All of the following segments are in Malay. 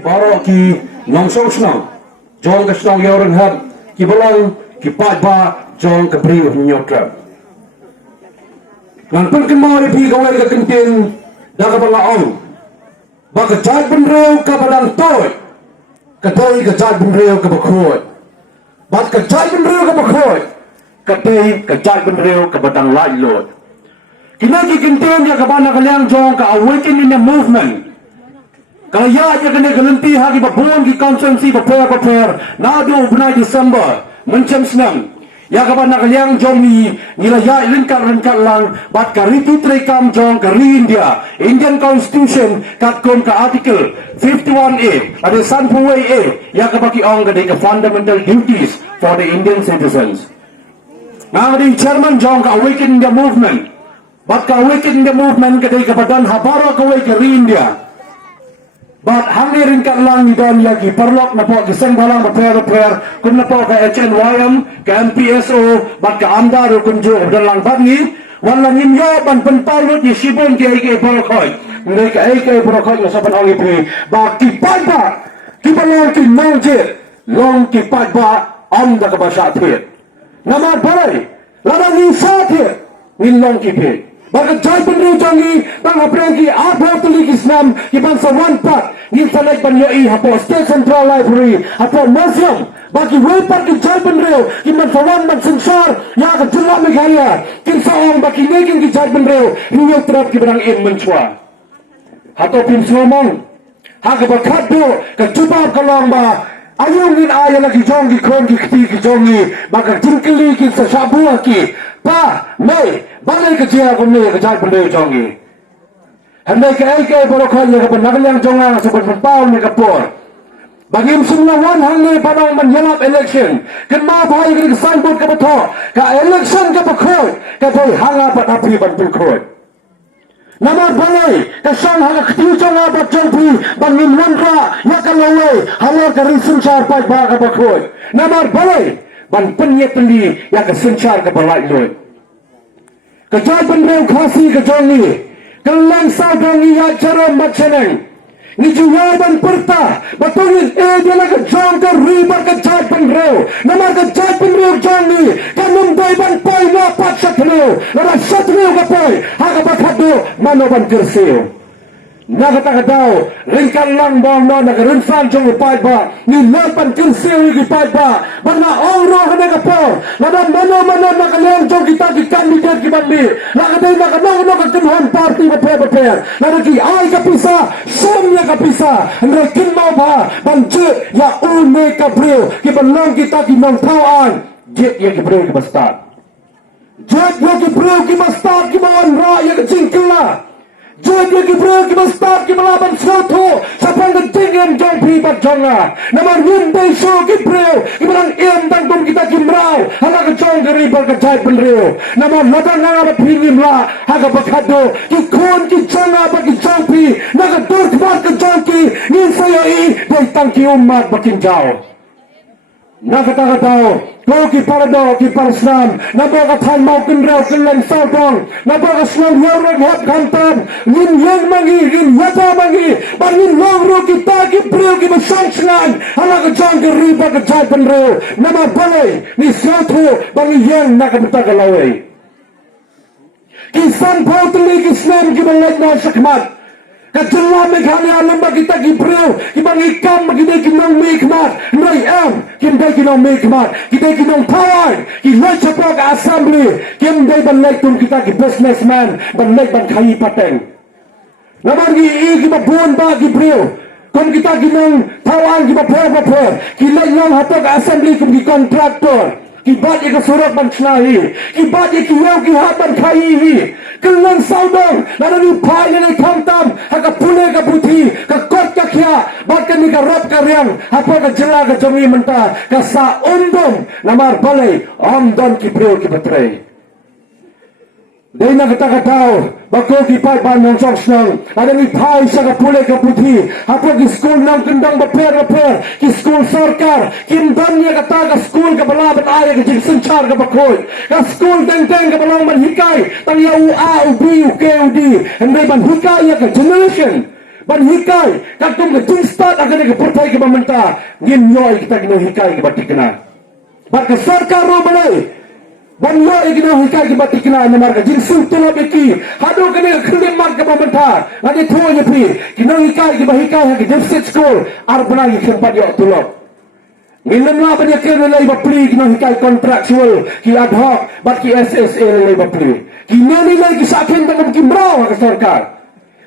Baro ki nong song snong jong ka snong yoren hab ki bolong ki pat ba jong ka bri nyotra ngan pun ke mau pi ka wai ka kentin da ka bala ong ba ka jat bun reu ka balang toy ka toy ka jat bun reu ka ba khoi ba ka jat bun reu ka ba khoi ka toy ka jat bun reu ka ba dang lai lot kinaki kentin ya ka bana ka liang jong ka awaken in the movement kaya aja kena gelanti hari babon ki konsensi prepare nado bulan Disember mencem senang ya kapan nak liang jong ni nila ya lengkap lang bat karitu trekam jong kari India Indian Constitution kat kon ka article 51A ada sanpuai A ya kabaki ong kadai ka fundamental duties for the Indian citizens nah di chairman jong ka awaken India movement bat ka awaken India movement kadai ka badan habara ka kari India But hangirin ka lang ni Don Yagi perlok na po gisang balang prepare kun na po ka HNYM ka MPSO bat ka andar kun jo dalang badni wala nimyo ban penparlot ni sibon ki ay borokoy ngai ka ay borokoy na saban ang ipi ba ki padba ki balong ki mangje long ki padba am da ka basha the nama balai lana ni sa the ni long ki pe Baka jai penru jangi bang aprengi apa tulik Islam iban sa one part ni salai ban yai hapo State Central Library hapo museum bagi wepat ki jai penru iban sa one man sensar ya ka jilla megaya kin sa ong baki nekin ki jai penru ni trap ki barang in menchwa hato pin somong ha ka bakat do ka chupa kalong ba ayong ngin aya lagi jong ki kon ki kti ki jongi baka jingkeli ki sa sabua ki pa me balai ke dia ko me ke jai bende jongi handai ke ai ke borokhon ye ka nagaliang jonga sa pau me ka por bangim sumla wan hangne padang man yelap election ken ma bhai ke sanbut ka batho ka election ka bakhoi ka thoi hanga pat api ban pul khoi nama balai ka sang hanga khtiu jonga bat jongpi bangim wanra ya ka lawai hanga ka risun char pai ba ka bakhoi nama balai ban penyek pendi ya ka senchar ka balai loi Kejai penreu khasi kejong ni kelang sadong ya cara machanang ni jualan perta batulin dia nak kejong ke riba kejai penreu nama kejai penreu jong ni kanum doi ban poi na pat satreu nama satreu ka poi ha ka bakhado mano ban kerseu Nagatagadaw, ringkan lang bang no nagarinsan jong upai ba ni lapan kirseu gi pai ba bana oro hana ka po lada mano nakaliang jong kita ki kandidat ki bandi lagadai no ka kinhon party ba pe lada ki ai ka pisa somnya ka pisa ndra kin mau ba banje ya une ka breu ki balong kita ki nong tauan jet ya ki breu ki bastard jet ya ki breu ki bastard ki mawan ra ya ka jingkla Jadi kita start kita melawan soto sapang ketinggian jong pribat jonga nama nyundai so kibreu kita yang tanggung kita kimrau hana kejong keribal kejai penreu nama ladang ngara pinim la haga bakado kikon kijonga bagi jongpi naga dorkmat kejongki ngin saya dai tangki umat bakin jauh Nakatao, kau ki parado ki parsam, nabo ka than mau kin rau kin lang sautong, nabo ka snong yorong hot kantam, nin yang mangi, nin yata mangi, bangin long ro kita ki breu ki masang snan, hala ka jong ki riba ka jai penreu, nama balai, ni sautu bangi yang nakabita ka laway. Kisan pautli ki snan ki balai na sakmat, Kacela meghania lamba kita gibreu kibang ikam kita kinong mikmat nai am kim dai kinong mikmat kita kinong power ki lai chapok assembly kim dai ban lai tum kita ki businessman ban lai ban khai pateng nabar gi ki ba bon ba gibreu kon kita kinong power ki ba power ki lai long hatok assembly kim ki contractor ki bat ek surat ban chlahi ki bat ek yo ki hat ban khai kelang saudong nada ni pai ni kamtam haka pule ka buthi ka kot ka khia bat ka ni ka rap ka riang apa ka jela ka jongi menta ka sa undom namar balai om don ki breu ki batrai dei na kata tao bako ki pai ban nong song snong ada ni pai sa ka pule ka buthi apa ki school nang kendang baper ki school sarkar kim don ni kata ka school ka bala bat ay ka jing senchar ka bakoy ka school teng ka balang ban hikai tang ya u a u b u k u d and they ban hikai ka generation ban hikai katung ke start akan ke pertai ke pemerintah ngin nyoi kita kena hikai ke batik kena bat ke sarkar ro balai ban nyoi kena hikai ke batik kena namar ke jinsu tula beki hadu kena khlim mar ke pemerintah ngani tho ye pi kena hikai ke bahikai ke deficit school ar bana ye khempat yo tulok ngin namla ban ye kena lai bapli kena hikai kontraktual ki ad hoc bat ki SSA lai bapli kini nilai ki sakhen tangam ki mrau ke sarkar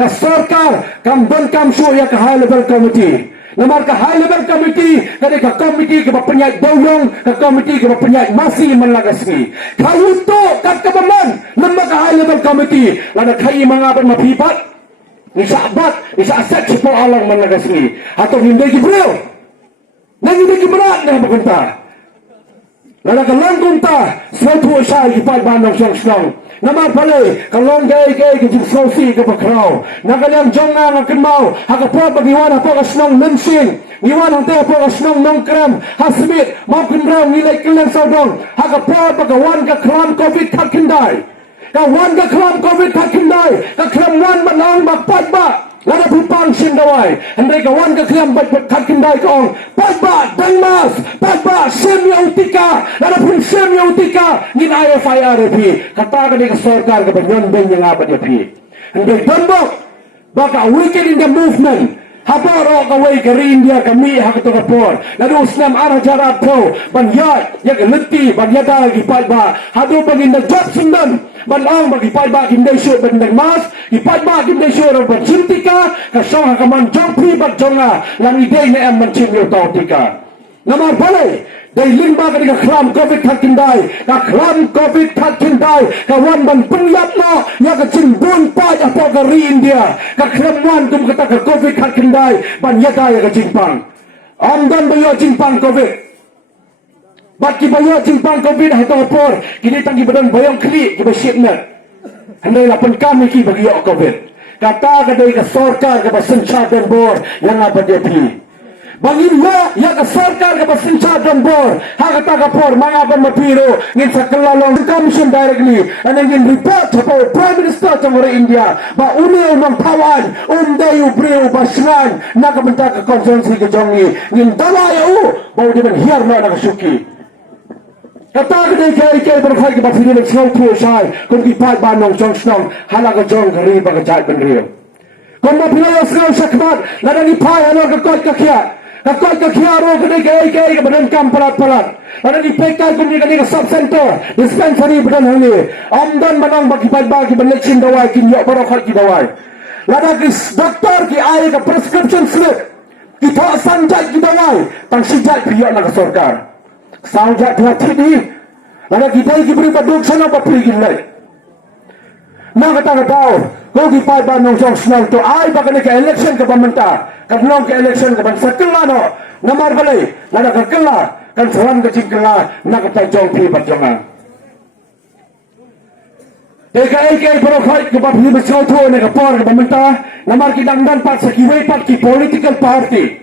ka sarkar kam ban kam show ya ka high level committee namar ka high level committee kade ka committee ke penyai doyong ka committee ke penyai masih menlagasmi kalau to ka kabaman lemba ka high level committee lada khai mga ban mapipat ni sabat ni aset sipo alang menlagasmi atau hindi gibril nangi di berat na pagunta lada ka langkunta suatu usai gipat bandang song namar pale kalong gay ke jinsosi ke bakrao nagalang jonga ng kenmau hakapo bagiwan po kasnong mensin iwan ang te po kasnong nongkram hasmit mapkendraw nilai kelang saudong hakapo bagawan ka kram covid takindai kawan ka kram covid takindai ka kram wan manang magpat ba lada pupang sindawai andai kawan ka kram takindai kong patba dangmas patba semiotika lada pun semiotika ngin IFIRP kata ka ni sarkar ka banyan ben yang abad ya pi andai dambok baka weekend in the movement habaro ka way ka India kami hakato ka por ladu usnam ara jarab po banyat ya ka leti banyata gi patba hadu bangin the job sundan banang bagi patba hindai show bandang mas gi patba hindai show ro cintika ka song ka man jompi bak jonga lang idei na am man chim yo tautika namar balai dai limba ka diga klam covid takindai ka klam covid takindai ka wan ban penyap no ya ka cimbun pa ya po ka India ka klam wan tum kata ka covid takindai ban yata ya ka cimpang amdan bayo cimpang covid baki bayo cimpang covid hato por kini tangi badan bayong kli ki basyitna handai lapan kami ki bagi yo covid kata ka dai ka sarkar ka basencha dan bor yang apa dia pi bangin la ya ka sarkar ka basencha dan bor ha kata ka por mga ban mapiro ngin sa kalalong commission directly and ngin report sa prime minister sa India ba umiw ng pawan dayu breu basran nakamenta ka konsensi ka jongi ngin dalaya ba di man hiyar na nakasuki kata ka dai kay berkhai ka bafili ng snow to sai kung ipat ba nong jong snong halaga jong kari ba ka jat ban rio kung mapilaya snow sakmat ladang ipay ano ka kot ka kya kakoi ka kiaro ka dai kay ka badan kam palat ladang ipekay kung ni ka sub center dispensary badan hani amdan manang bagi bagi banleksin dawai kin yo barokhat ki dawai ladang is doktor ki ay ka prescription slip kita sanjat ki dawai tang sijat priyo na ka sarkar sanjat dia tidi ladang kita ki beri baduk sana ba prigin lai na kata tao ko ki pai ba nong jong snang to ay ba ka election ka pamenta kadlong ka election ka ban sakla no namar balai lada ka kala kan salam ka cikla na ka jong pi ba jonga Eka pero fight ke bab ni besau tu ne ka por ka pamenta namar ki dangdan pat sakiwai pat ki political party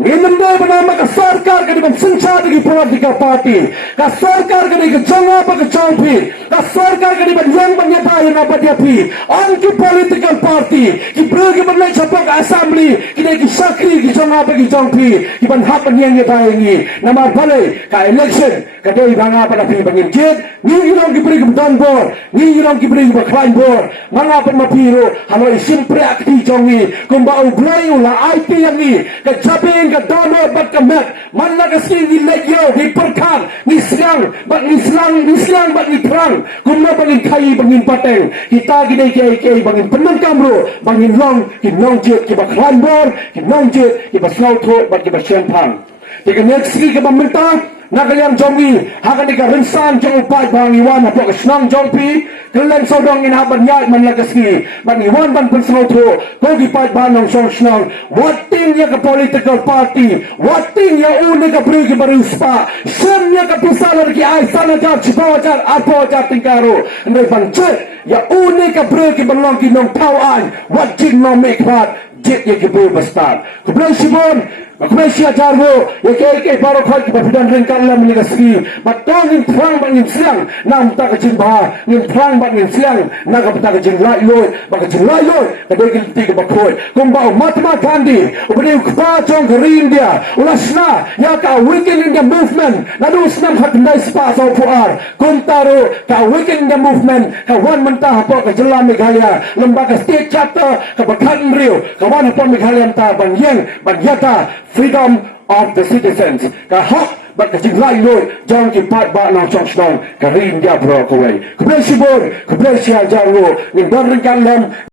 Nginamda banama ka sarkar ka di ban sencha di political party ka sarkar ka di ka jonga pa ka chongpi ka sarkar ka di ban yang banyata yang apa dia pi on ki political party ki bergi ban lai chapok assembly ki di ki sakri ki jonga pa ki chongpi ki ban hapan yang nyata yang nama balai ka election ka di banga pa pi bangin jet ni ilong ki bergi ban bor ni ilong ki bergi ban klain bor manga pa mapiro halo isim prakti jongi kumba uglay ula IT yang ni ka chapin ka dono bat ka mat man la kasi ni legyo ni perkang ni siang bat ni siang bat ni perang kumna bangin kai bangin pateng kita gidai kai bangin penang kamro bangin long ki nong jet ki baklan bor ki nong jet ki basau tho bat ki basyempang tiga next ki ka pemerintah nagayang jongi hakan di ka rinsan jong upat bang iwan hapo ka snang jongpi kelen sodong inaban nyat man lagaski man iwan ban pensau tho ko gi pat banong song snang wating ya ka political party wating ya uni ka pri ki baruspa sem ya ka pisalar ki ai sana jar chibawajar apo jar tingkaro ndai pancet ya uni ka pri ki belong ki nong tawan wating no make part jet ya ki bastard kublan sibon Malaysia jarwo ya ke paro khoi ki bafidan ring kan lam ni gaski batong in prang ban in siang nam ta ka jin ba in prang ban in siang na ka ta ka jin lai loi ba ka jin lai loi ka de ki ti ka ba khoi kum ba Mahatma Gandhi ubani kpa chong ka ri India ulasna ya ka weekend India movement na du snam khat dai spa so puar kum taro ka weekend India movement ka wan manta ha po ka jilla Meghalaya lembaga state chapter ka bakhan rio ka wan ha po Meghalaya ta ban yata freedom of the citizens ka hak bat ka jinglai loi jang ki pat ba na chong snong ka rin dia bro ko wei ka ple sibor ka ple sia jarwo ni dar ring kan lam